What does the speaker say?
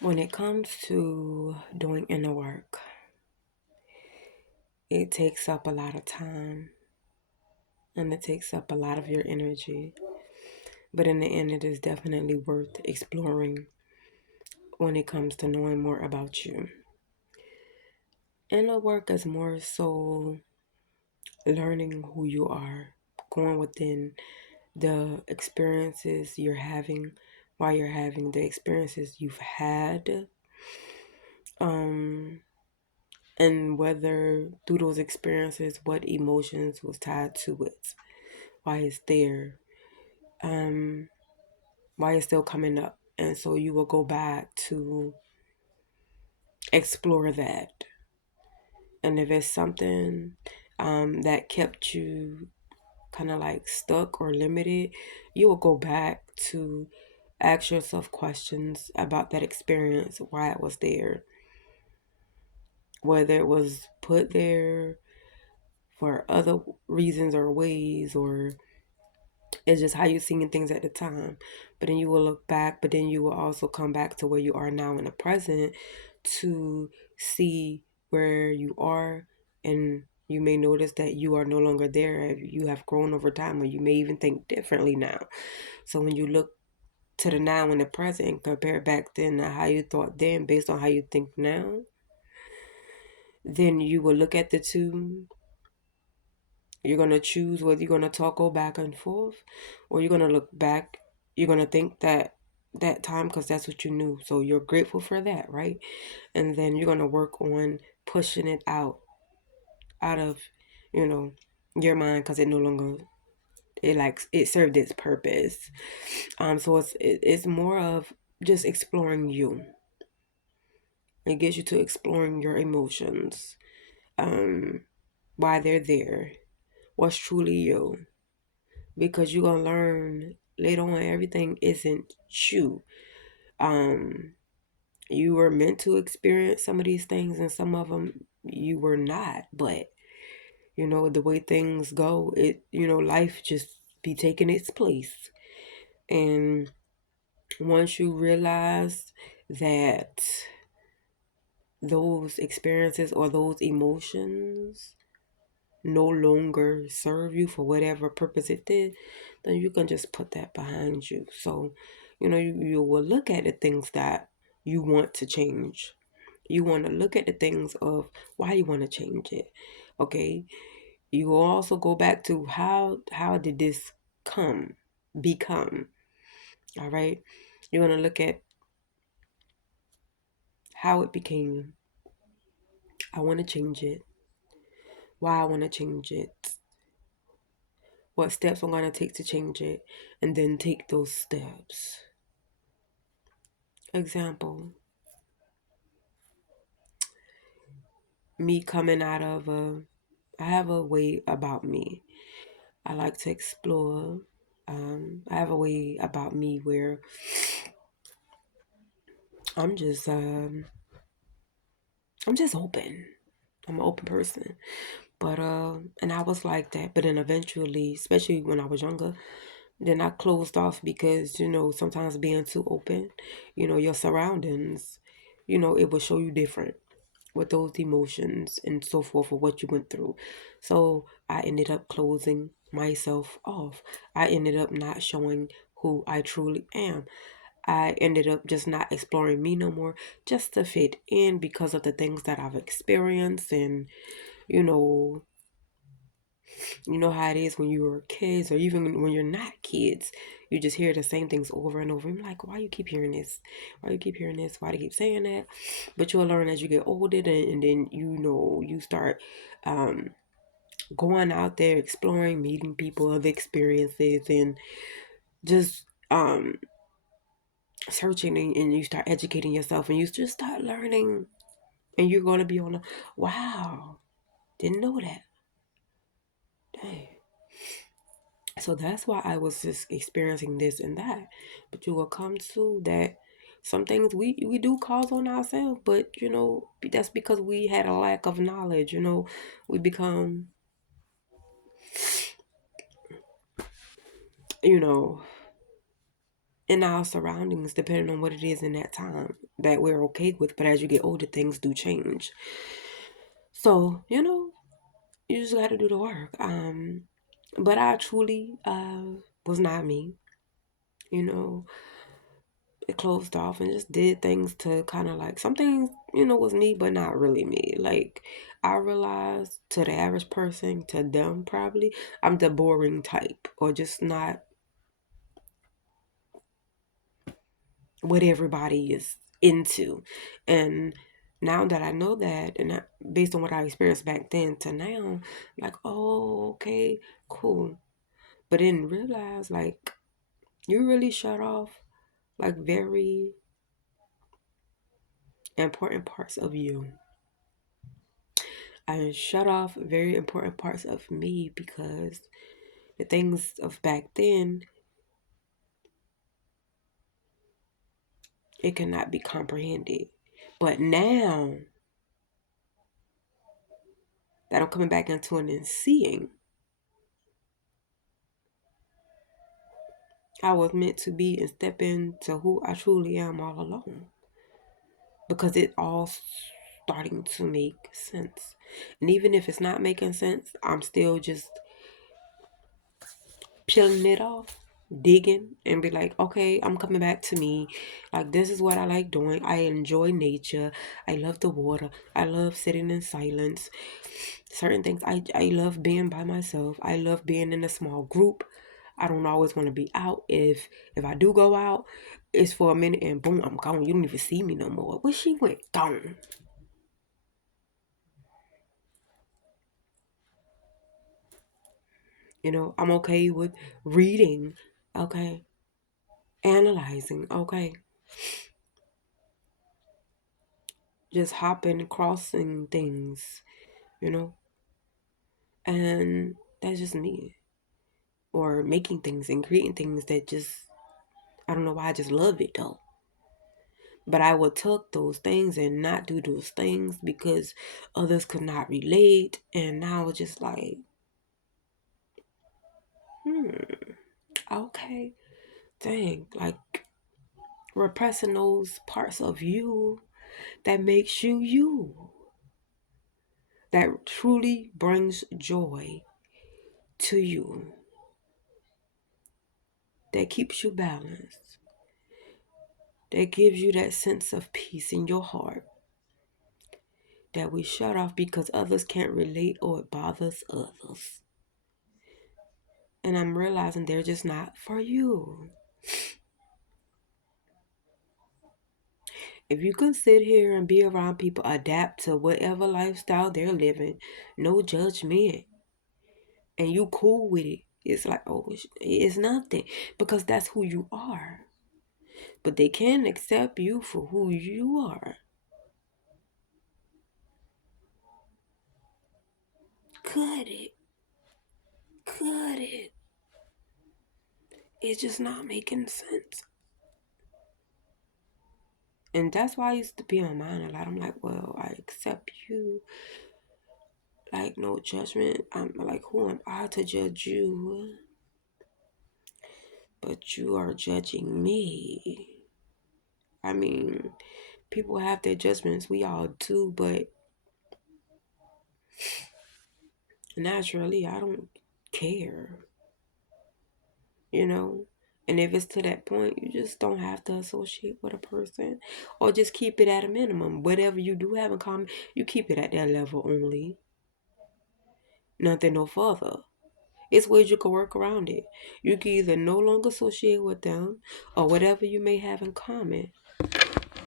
When it comes to doing inner work, it takes up a lot of time and it takes up a lot of your energy. But in the end, it is definitely worth exploring when it comes to knowing more about you. Inner work is more so learning who you are, going within the experiences you're having while you're having the experiences you've had. Um, and whether through those experiences what emotions was tied to it, why it's there, um why it's still coming up, and so you will go back to explore that. And if it's something that kept you kind of like stuck or limited, you will go back to ask yourself questions about that experience, why it was there, whether it was put there for other reasons or ways, or it's just how you're seeing things at the time. But then you will look back, but then you will also come back to where you are now in the present to see where you are. And you may notice that you are no longer there. You have grown over time, or you may even think differently now. So when you look to the now and the present and compare back then to how you thought then based on how you think now, then you will look at the two. You're going to choose whether you're going to talk go back and forth, or you're going to look back. You're going to think that time because that's what you knew. So you're grateful for that, right? And then you're going to work on pushing it out of, you know, your mind because it no longer, it served its purpose. So it's more of just exploring you. It gets you to exploring your emotions, um, why they're there, what's truly you, because you're gonna learn later on everything isn't you. Um, you were meant to experience some of these things, and some of them you were not. But the way things go, life just be taking its place. And once you realize that those experiences or those emotions no longer serve you for whatever purpose it did, then you can just put that behind you. So, you will look at the things that you want to change. You want to look at the things of why you want to change it. Okay. You will also go back to how did this become. All right. You're going to look at how it became. I want to change it. Why I want to change it. What steps I'm going to take to change it, and then take those steps. Example, me coming out of I have a way about me. I like to explore. I have a way about me where I'm just, um, I'm just open. I'm an open person. But, and I was like that. But then eventually, especially when I was younger, then I closed off because, sometimes being too open, your surroundings, it will show you different with those emotions and so forth of what you went through. So I ended up closing myself off. I ended up not showing who I truly am. I ended up just not exploring me no more just to fit in because of the things that I've experienced. And you know how it is when you were kids, or even when you're not kids, you just hear the same things over and over. I'm like, why you keep hearing this? Why you keep hearing this? Why they keep saying that? But you'll learn as you get older, and then you start going out there, exploring, meeting people, other experiences, and just searching, and you start educating yourself, and you just start learning, and you're gonna be on a wow, didn't know that. Dang. So that's why I was just experiencing this and that. But you will come to that some things we do cause on ourselves, but that's because we had a lack of knowledge. We become, you know, in our surroundings, depending on what it is in that time. that we're okay with. But as you get older, things do change. So, you just got to do the work. But I truly was not me. You know, it closed off and just did things to kind of like some things, was me, but not really me. Like, I realized to the average person, to them probably, I'm the boring type or just not what everybody is into. And now that I know that, and based on what I experienced back then to now, like, oh, okay, cool. But didn't realize, like, you really shut off, like, very important parts of you. I shut off very important parts of me because the things of back then, it cannot be comprehended. But now that I'm coming back into it and seeing, I was meant to be and step into who I truly am all along. Because it all starting to make sense. And even if it's not making sense, I'm still just peeling it off, digging, and be like, okay, I'm coming back to me. Like, this is what I like doing. I enjoy nature. I love the water. I love sitting in silence. Certain things, I love being by myself. I love being in a small group. I don't always want to be out. If I do go out, it's for a minute and boom, I'm gone. You don't even see me no more. Where she went? Gone. I'm okay with reading, okay, analyzing, okay, just hopping, crossing things, you know, and that's just me. Or making things and creating things that just, I don't know why, I just love it though. But I would tuck those things and not do those things because others could not relate. And now I was just like, okay, dang, like repressing those parts of you that makes you you. That truly brings joy to you, that keeps you balanced, that gives you that sense of peace in your heart, that we shut off because others can't relate or it bothers others. And I'm realizing they're just not for you. If you can sit here and be around people, adapt to whatever lifestyle they're living, no judgment, and you cool with it, it's like, oh, it's nothing because that's who you are. But they can't accept you for who you are. Cut it. Cut it. It's just not making sense. And that's why I used to be on mine a lot. I'm like, well, I accept you. Like, no judgment. I'm like, who am I to judge you? But you are judging me. I mean, people have their judgments. We all do. But naturally, I don't care. you know. And if it's to that point, you just don't have to associate with a person or just keep it at a minimum. Whatever you do have in common, you keep it at that level only. Nothing no further. It's ways you can work around it. You can either no longer associate with them or whatever you may have in common.